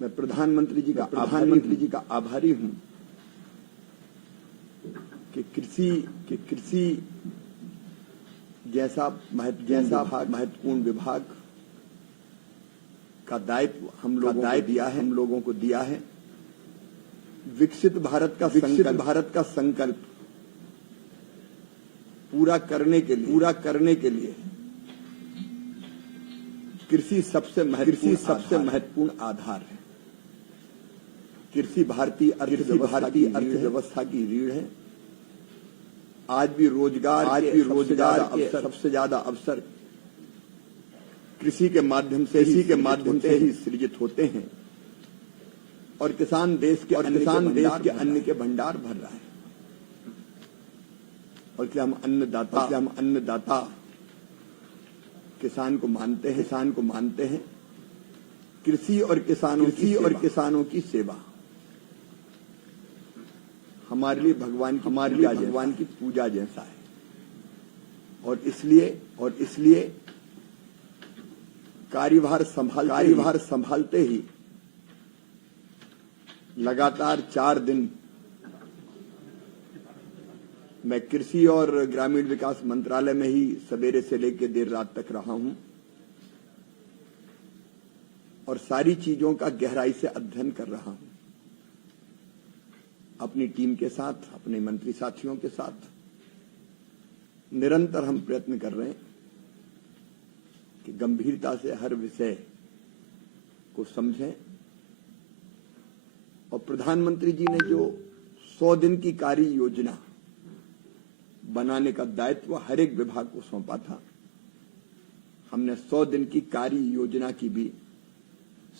मैं प्रधानमंत्री जी का आभारी हूं कि कृषि जैसा महत्वपूर्ण विभाग का दायित्व हम लोगों को दिया है। विकसित भारत का संकल्प पूरा करने के लिए कृषि सबसे महत्वपूर्ण आधार है। कृषि भारतीय अर्थव्यवस्था की रीढ़ है। आज भी रोजगार के सबसे ज्यादा अवसर कृषि के माध्यम से ही सृजित होते हैं और किसान देश के अन्न के भंडार भर रहा है। और इसलिए हम अन्नदाता किसान को मानते हैं। कृषि और किसानों की सेवा हमारे लिए भगवान की पूजा जैसा है। और इसलिए कार्यभार संभालते ही लगातार 4 दिन मैं कृषि और ग्रामीण विकास मंत्रालय में ही सवेरे से लेकर देर रात तक रहा हूं और सारी चीजों का गहराई से अध्ययन कर रहा हूं। अपनी टीम के साथ, अपने मंत्री साथियों के साथ निरंतर हम प्रयत्न कर रहे हैं कि गंभीरता से हर विषय को समझें। और प्रधानमंत्री जी ने जो 100 दिन की कार्य योजना बनाने का दायित्व हर एक विभाग को सौंपा था, हमने 100 दिन की कार्य योजना की भी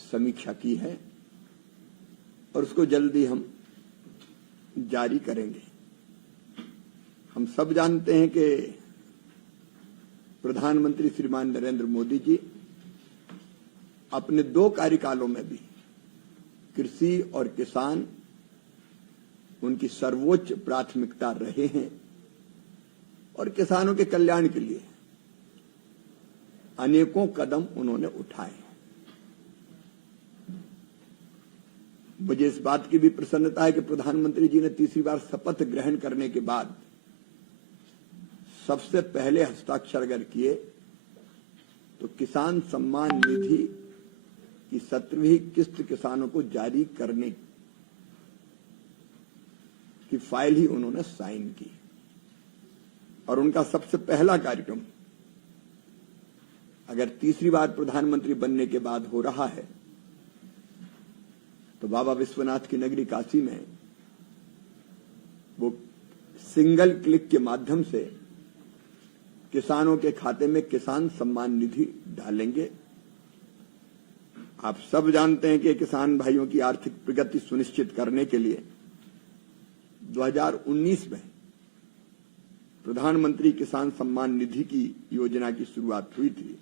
समीक्षा की है और उसको जल्दी हम जारी करेंगे। हम सब जानते हैं कि प्रधानमंत्री श्रीमान नरेंद्र मोदी जी अपने 2 कार्यकालों में भी कृषि और किसान उनकी सर्वोच्च प्राथमिकता रहे हैं और किसानों के कल्याण के लिए अनेकों कदम उन्होंने उठाए। मुझे इस बात की भी प्रसन्नता है कि प्रधानमंत्री जी ने तीसरी बार शपथ ग्रहण करने के बाद सबसे पहले हस्ताक्षर अगर किए तो किसान सम्मान निधि की 17वीं किस्त किसानों को जारी करने की फाइल ही उन्होंने साइन की। और उनका सबसे पहला कार्यक्रम अगर तीसरी बार प्रधानमंत्री बनने के बाद हो रहा है तो बाबा विश्वनाथ की नगरी काशी में वो सिंगल क्लिक के माध्यम से किसानों के खाते में किसान सम्मान निधि डालेंगे। आप सब जानते हैं कि किसान भाइयों की आर्थिक प्रगति सुनिश्चित करने के लिए 2019 में प्रधानमंत्री किसान सम्मान निधि की योजना की शुरुआत हुई थी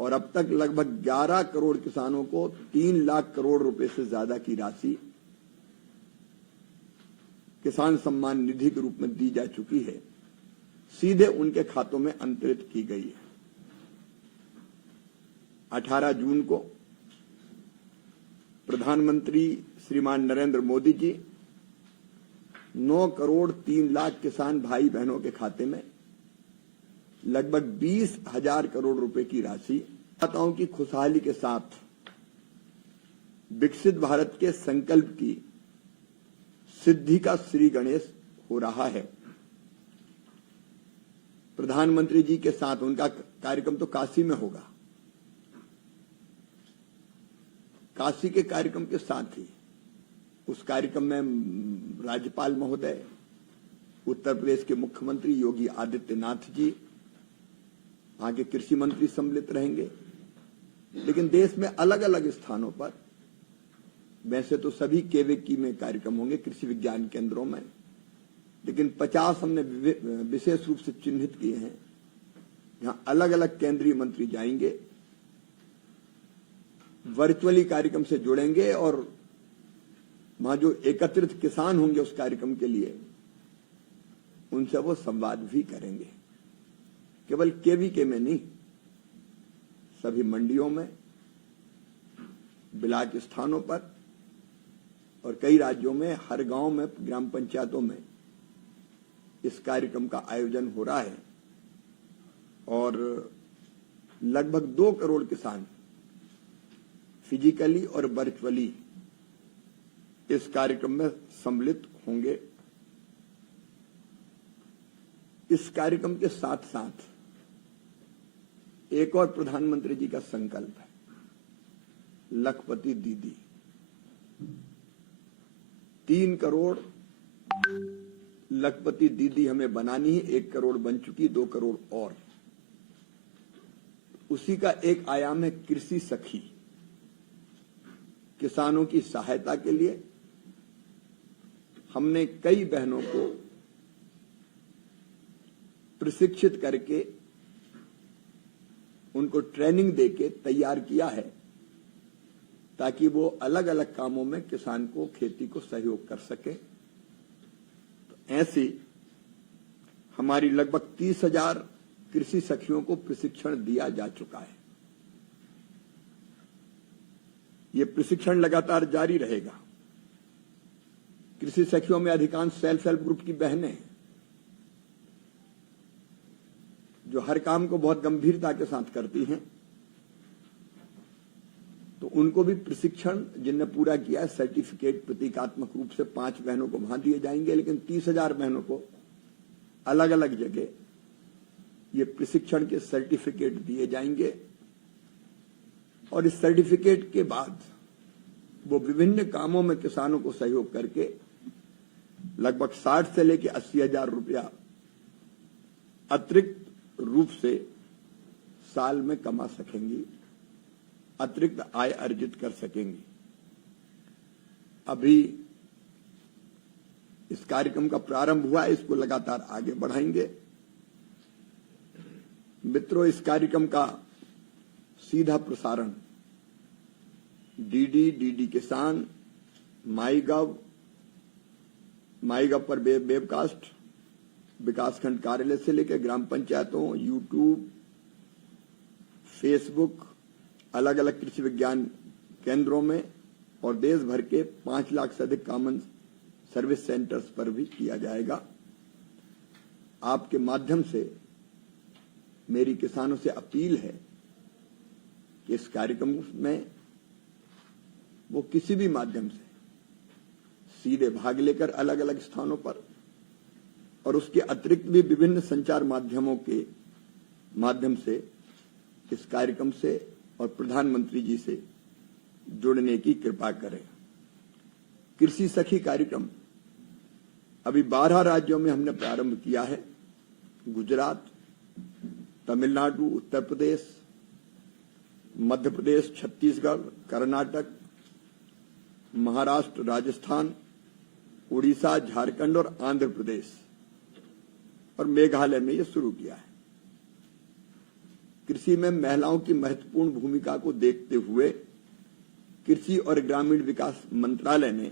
और अब तक लगभग 11 करोड़ किसानों को 3 लाख करोड़ रुपए से ज्यादा की राशि किसान सम्मान निधि के रूप में दी जा चुकी है, सीधे उनके खातों में अंतरित की गई है। 18 जून को प्रधानमंत्री श्रीमान नरेंद्र मोदी जी 9 करोड़ 3 लाख किसान भाई बहनों के खाते में लगभग 20,000 करोड़ रुपए की राशि दाताओं की खुशहाली के साथ विकसित भारत के संकल्प की सिद्धि का श्री गणेश हो रहा है। प्रधानमंत्री जी के साथ उनका कार्यक्रम तो काशी में होगा। काशी के कार्यक्रम के साथ ही उस कार्यक्रम में राज्यपाल महोदय, उत्तर प्रदेश के मुख्यमंत्री योगी आदित्यनाथ जी, वहां के कृषि मंत्री सम्मिलित रहेंगे। लेकिन देश में अलग अलग स्थानों पर, वैसे तो सभी केवीकी में कार्यक्रम होंगे, कृषि विज्ञान केंद्रों में, लेकिन 50 हमने विशेष रूप से चिन्हित किए हैं जहां अलग अलग केंद्रीय मंत्री जाएंगे, वर्चुअली कार्यक्रम से जुड़ेंगे और वहां जो एकत्रित किसान होंगे उस कार्यक्रम के लिए उनसे वो संवाद भी करेंगे। केवल केवीके में नहीं, सभी मंडियों में, ब्लॉक स्थानों पर और कई राज्यों में हर गांव में ग्राम पंचायतों में इस कार्यक्रम का आयोजन हो रहा है और लगभग 2 करोड़ किसान फिजिकली और वर्चुअली इस कार्यक्रम में सम्मिलित होंगे। इस कार्यक्रम के साथ साथ एक और प्रधानमंत्री जी का संकल्प है, लखपति दीदी। 3 करोड़ लखपति दीदी हमें बनानी है। 1 करोड़ बन चुकी, 2 करोड़ और। उसी का एक आयाम है कृषि सखी। किसानों की सहायता के लिए हमने कई बहनों को प्रशिक्षित करके उनको ट्रेनिंग देके तैयार किया है ताकि वो अलग अलग कामों में किसान को, खेती को सहयोग कर सके। तो ऐसी हमारी लगभग 30,000 कृषि सखियों को प्रशिक्षण दिया जा चुका है। ये प्रशिक्षण लगातार जारी रहेगा। कृषि सखियों में अधिकांश सेल्फ हेल्प ग्रुप की बहनें हैं जो हर काम को बहुत गंभीरता के साथ करती हैं। तो उनको भी प्रशिक्षण जिनने पूरा किया है, सर्टिफिकेट प्रतीकात्मक रूप से 5 बहनों को वहां दिए जाएंगे, लेकिन 30,000 बहनों को अलग अलग जगह ये प्रशिक्षण के सर्टिफिकेट दिए जाएंगे और इस सर्टिफिकेट के बाद वो विभिन्न कामों में किसानों को सहयोग करके लगभग 60 से लेकर 80,000 रुपया अतिरिक्त रूप से साल में कमा सकेंगी, अतिरिक्त आय अर्जित कर सकेंगी। अभी इस कार्यक्रम का प्रारंभ हुआ है, इसको लगातार आगे बढ़ाएंगे। मित्रों, इस कार्यक्रम का सीधा प्रसारण डीडी किसान, माईगव पर वेबकास्ट, विकासखंड कार्यालय से लेकर ग्राम पंचायतों, यूट्यूब, फेसबुक, अलग अलग कृषि विज्ञान केंद्रों में और देश भर के 5 लाख से अधिक कॉमन सर्विस सेंटर्स पर भी किया जाएगा। आपके माध्यम से मेरी किसानों से अपील है कि इस कार्यक्रम में वो किसी भी माध्यम से सीधे भाग लेकर अलग अलग स्थानों पर और उसके अतिरिक्त भी विभिन्न संचार माध्यमों के माध्यम से इस कार्यक्रम से और प्रधानमंत्री जी से जुड़ने की कृपा करें। कृषि सखी कार्यक्रम अभी 12 राज्यों में हमने प्रारंभ किया है। गुजरात, तमिलनाडु, उत्तर प्रदेश, मध्य प्रदेश, छत्तीसगढ़, कर्नाटक, महाराष्ट्र, राजस्थान, उड़ीसा, झारखंड और आंध्र प्रदेश और मेघालय में ये शुरू किया है। कृषि में महिलाओं की महत्वपूर्ण भूमिका को देखते हुए कृषि और ग्रामीण विकास मंत्रालय ने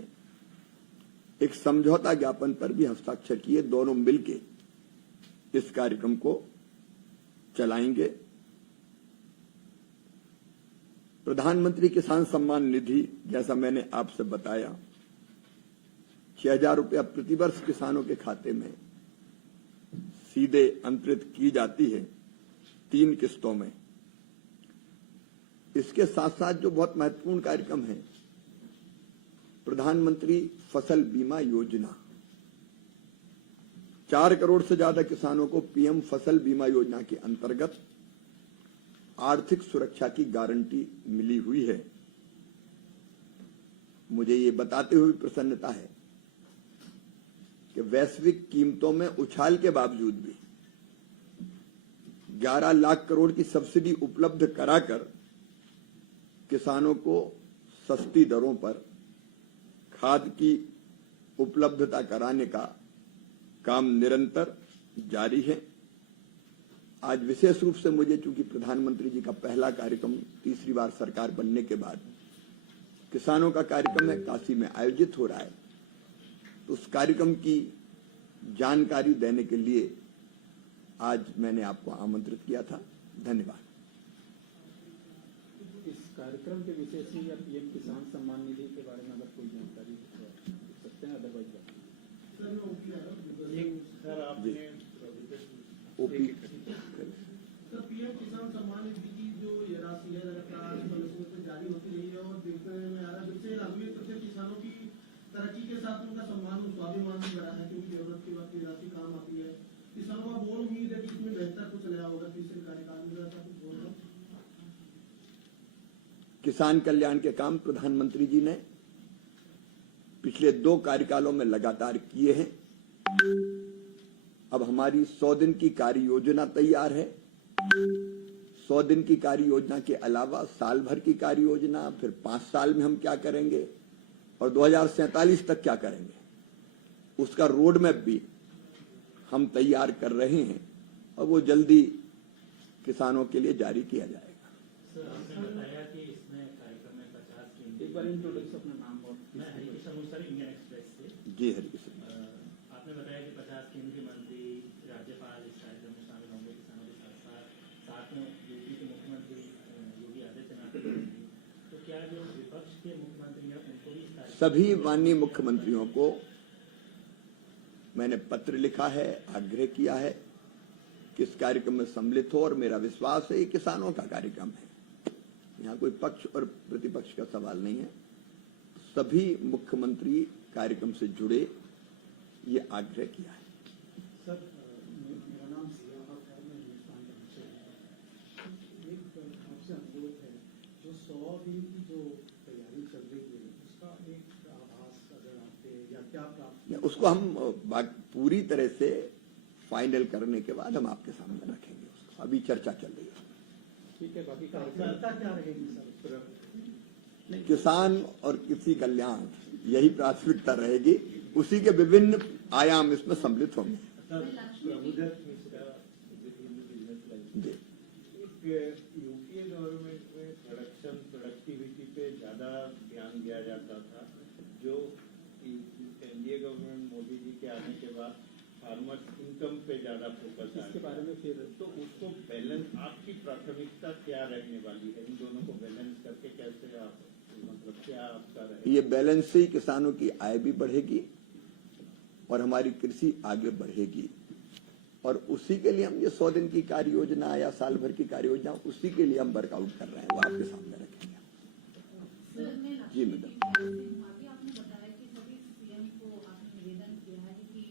एक समझौता ज्ञापन पर भी हस्ताक्षर किए। दोनों मिलकर इस कार्यक्रम को चलाएंगे। प्रधानमंत्री किसान सम्मान निधि, जैसा मैंने आपसे बताया, 6,000 रुपया प्रतिवर्ष किसानों के खाते में सीधे अंतरित की जाती है 3 किस्तों में। इसके साथ साथ जो बहुत महत्वपूर्ण कार्यक्रम है, प्रधानमंत्री फसल बीमा योजना, 4 करोड़ से ज्यादा किसानों को पीएम फसल बीमा योजना के अंतर्गत आर्थिक सुरक्षा की गारंटी मिली हुई है। मुझे ये बताते हुए प्रसन्नता है कि वैश्विक कीमतों में उछाल के बावजूद भी 11 लाख करोड़ की सब्सिडी उपलब्ध कराकर किसानों को सस्ती दरों पर खाद की उपलब्धता कराने का काम निरंतर जारी है। आज विशेष रूप से मुझे, चूंकि प्रधानमंत्री जी का पहला कार्यक्रम तीसरी बार सरकार बनने के बाद किसानों का कार्यक्रम है, काशी में आयोजित हो रहा है, तो उस कार्यक्रम की जानकारी देने के लिए आज मैंने आपको आमंत्रित किया था। धन्यवाद। कार्यक्रम के विषय से या पीएम किसान सम्मान निधि के बारे में अगर कोई जानकारी हो तो दे सकते हैं, अदरवाइज सर आपने ओपी सर पीएम किसान सम्मान निधि की जो ये राशि है लगातार समय से जारी होती रही है और देखने में आ रहा है जिससे अगले प्रत्येक किसानों की तरक्की के साथ उनका सम्मान और स्वाभिमान भी बढ़ा है, क्योंकि जरूरत के वक्त राशि काम आती है। किसानों का बहुत उम्मीद है कि इसमें बेहतर कुछ नया होगा, तीसरे कार्यकाल में ऐसा कुछ होगा। किसान कल्याण के काम प्रधानमंत्री जी ने पिछले 2 कार्यकालों में लगातार किए हैं। अब हमारी 100 दिन की कार्य योजना तैयार है। 100 दिन की कार्य योजना के अलावा साल भर की कार्य योजना, फिर 5 साल में हम क्या करेंगे और 2047 तक क्या करेंगे, उसका रोड मैप भी हम तैयार कर रहे हैं और वो जल्दी किसानों के लिए जारी किया जाएगा। सर आपने बताया कि इसमें कार्यक्रम में 50 केंद्रीय एक बार इंट्रोडक्शन अपना नाम और मैं हरिकिशन हूँ सर, इंडियन एक्सप्रेस से। जी हरिकिशन, आपने बताया कि 50 केंद्रीय मंत्री राज्यपाल इस कार्यक्रम में शामिल होंगे किसानों के साथ में यूपी के मुख्यमंत्री योगी आदित्यनाथ भी होंगे। तो क्या जो विपक्ष के मुख्यमंत्री हैं उनको भी इस कार्यक्रम सभी माननीय मुख्यमंत्रियों को मैंने पत्र लिखा है, आग्रह किया है कि इस कार्यक्रम में सम्मिलित हो और मेरा विश्वास है ये किसानों का कार्यक्रम है, यहाँ कोई पक्ष और प्रतिपक्ष का सवाल नहीं है। सभी मुख्यमंत्री कार्यक्रम से जुड़े, ये आग्रह किया है। सर मेरा नाम सियाहत है, मैं हिंदुस्तान का विषय है। एक आपसे अनुरोध है, जो 100 दिन की जो तैयारी चल रही है उसका एक आभास अगर आपके या क्या प्राप्त, उसको हम पूरी तरह से फाइनल करने के बाद हम आपके सामने रखेंगे। उसको अभी चर्चा चल रही है। ठीक है, बाकी चर्चा क्या रहेगी सर? किसान और कृषि कल्याण यही प्राथमिकता रहेगी, उसी के विभिन्न आयाम इसमें सम्मिलित होंगे। जी यूपीए गवर्नमेंट में प्रोडक्शन प्रोडक्टिविटी पे ज्यादा ध्यान दिया जाता था, जो एनडीए गवर्नमेंट मोदी जी के आने के बाद फार्मर्स इनकम पे ज्यादा फोकस है। इसके बारे में फिर तो उसको बैलेंस, आपकी प्राथमिकता क्या रहने वाली है? इन दोनों को बैलेंस करके कैसे आप, मतलब क्या आपका रहेगा? ये बैलेंस से ही किसानों की आय भी बढ़ेगी और हमारी कृषि आगे बढ़ेगी, और उसी के लिए हम ये 100 दिन की कार्य योजना या साल भर की कार्य योजना, उसी के लिए हम वर्कआउट कर रहे हैं, वो आपके सामने रखेंगे। जी मैडम, आपने बताया कि सभी सीएम को आपने निवेदन किया है कि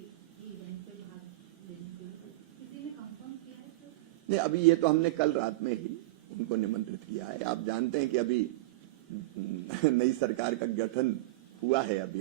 इवेंट पे भाग लेने के लिए, किसी ने कंफर्म किया है सर? नहीं, अभी ये तो हमने कल रात में ही उनको निमंत्रित किया है। आप जानते हैं कि अभी नई सरकार का गठन हुआ है, अभी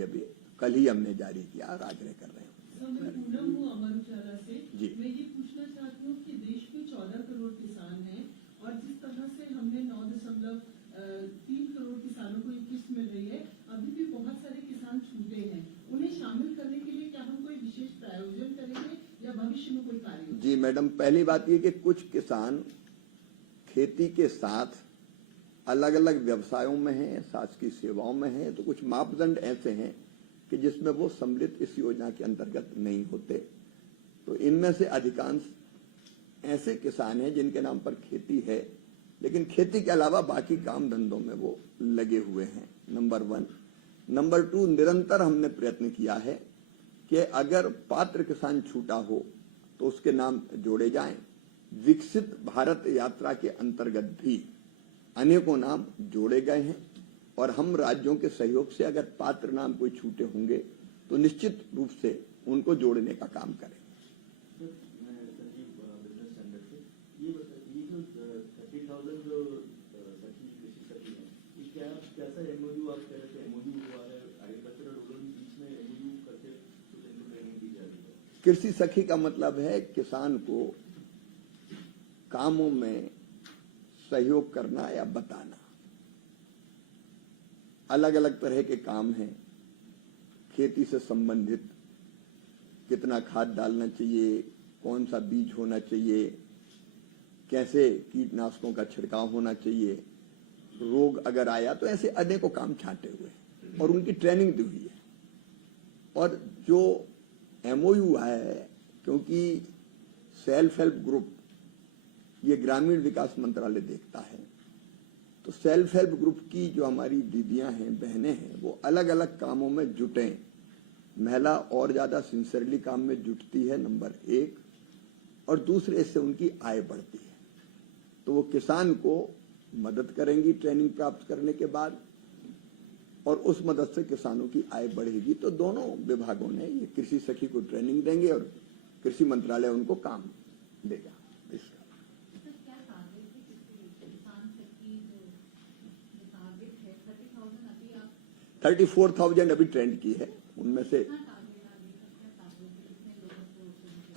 कल ही हमने जारी किया और आग्रह कर रहे हैं। मैं पूनम हूँ अमर उजाला से। जी। मैं ये पूछना चाहती हूँ कि देश में 14 करोड़ किसान हैं और जिस तरह से हमने 9.3 करोड़ किसानों को ये किस्त मिल रही है, अभी भी बहुत सारे किसान छूटे हैं। उन्हें शामिल करने के लिए क्या हम कोई विशेष प्रायोजन करेंगे या भविष्य में कोई कार्य? जी मैडम, पहली बात ये कि कुछ किसान खेती के साथ अलग अलग व्यवसायों में हैं, शासकीय सेवाओं में हैं, तो कुछ मापदंड ऐसे हैं कि जिसमें वो सम्मिलित इस योजना के अंतर्गत नहीं होते। तो इनमें से अधिकांश ऐसे किसान हैं जिनके नाम पर खेती है, लेकिन खेती के अलावा बाकी काम धंधों में वो लगे हुए हैं, नंबर 1। नंबर 2, निरंतर हमने प्रयत्न किया है कि अगर पात्र किसान छूटा हो तो उसके नाम जोड़े जाएं। विकसित भारत यात्रा के अंतर्गत भी अनेकों नाम जोड़े गए हैं और हम राज्यों के सहयोग से अगर पात्र नाम कोई छूटे होंगे तो निश्चित रूप से उनको जोड़ने का काम करेंगे। ये जो 30,000 जो सखी कृषि सखी है, ये क्या कैसा एमओयू आप कह रहे थे? एमओयू हुआ है एग्रीकल्चरल रूरल बीच में एमओयू करके कुछ इनको ट्रेनिंग दी जा रही है। कृषि सखी का मतलब है किसान को कामों में सहयोग करना या बताना। अलग अलग तरह के काम हैं, खेती से संबंधित कितना खाद डालना चाहिए, कौन सा बीज होना चाहिए, कैसे कीटनाशकों का छिड़काव होना चाहिए, रोग अगर आया तो ऐसे अनेकों काम छांटे हुए हैं और उनकी ट्रेनिंग दी हुई है। और जो एमओयू है, क्योंकि सेल्फ हेल्प ग्रुप ये ग्रामीण विकास मंत्रालय देखता है, तो तो सेल्फ हेल्प ग्रुप की जो हमारी दीदियां हैं, बहनें हैं, वो अलग अलग कामों में जुटे। महिला और ज्यादा सिंसियरली काम में जुटती है, नंबर 1, और दूसरे से उनकी आय बढ़ती है। तो वो किसान को मदद करेंगी ट्रेनिंग प्राप्त करने के बाद, और उस मदद से किसानों की आय बढ़ेगी। तो दोनों विभागों ने ये कृषि सखी को ट्रेनिंग देंगे और कृषि मंत्रालय उनको काम देगा। इसका सर क्या टारगेट है किसान सखी जो टारगेट है 30,000 अभी आप 34,000 अभी ट्रेंड की है, उनमें से कितना टारगेट आगे का क्या टारगेट है, कितने लोगों को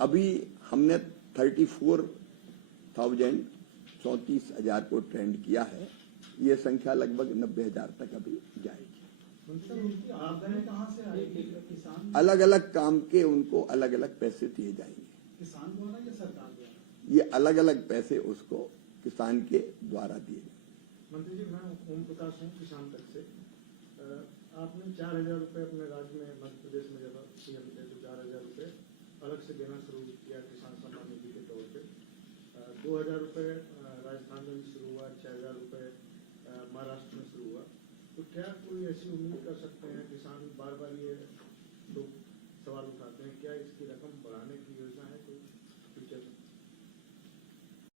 अभी हमने 34,000 को ट्रेंड किया है। ये संख्या लगभग 90,000 तक अभी जाएगी। सर उनकी आमदनी कहाँ से आएगी? किसान अलग अलग काम के उनको अलग अलग पैसे दिए जाएंगे। किसान द्वारा या सरकार द्वारा? ये अलग अलग पैसे उसको किसान के द्वारा दिए जाएंगे। मंत्री जी, मैं ओम प्रकाश हूँ किसान तक से। आपने 4,000 रुपये अपने राज्य में, मध्य प्रदेश में जब सीएम थे तो 4,000 रुपये अलग से देना शुरू किया किसान सम्मान निधि के तौर पे। 2,000 रुपये राजस्थान में भी शुरू हुआ, 6,000 रुपये महाराष्ट्र में शुरू हुआ। तो क्या कोई ऐसी उम्मीद कर सकते हैं? किसान बार बार ये लोग सवाल उठाते हैं, क्या इसकी रकम बढ़ाने की योजना है कोई?